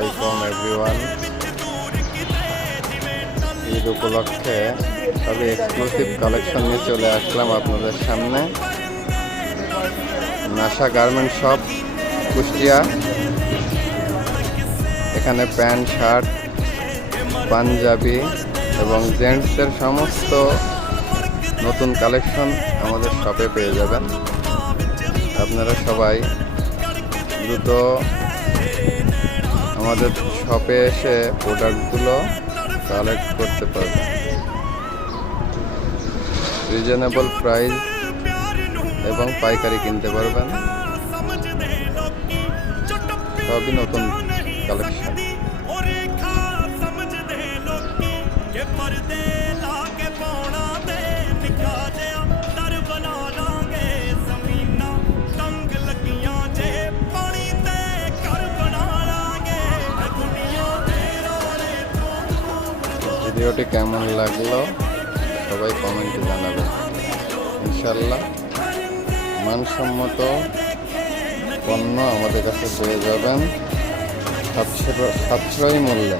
আলাইকুম এভরিওয়ান। ঈদ উপলক্ষে সবই এক্সক্লুসিভ কালেকশন নিয়ে চলে আসলাম আপনাদের সামনে। নাশা গার্মেন্ট শপ, কুষ্টিয়া। এখানে প্যান্ট, শার্ট, পাঞ্জাবি এবং জেন্টসের সমস্ত নতুন কালেকশন আমাদের শপে পেয়ে যাবেন। আপনারা সবাই দ্রুত আমাদের শপে এসে প্রোডাক্টগুলো কালেক্ট করতে পারবেন। রিজনেবল প্রাইস এবং পাইকারি কিনতে পারবেন। সবই নতুন কালেকশন। ভিডিওটি কেমন লাগলো সবাই কমেন্টে জানাবেন। ইনশাল্লাহ মানসম্মত পণ্য আমাদের কাছে পেয়ে যাবেন সাশ্রয়ী মূল্যে।